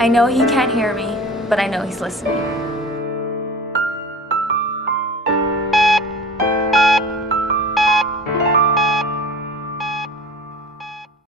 I know he can't hear me, but I know he's listening.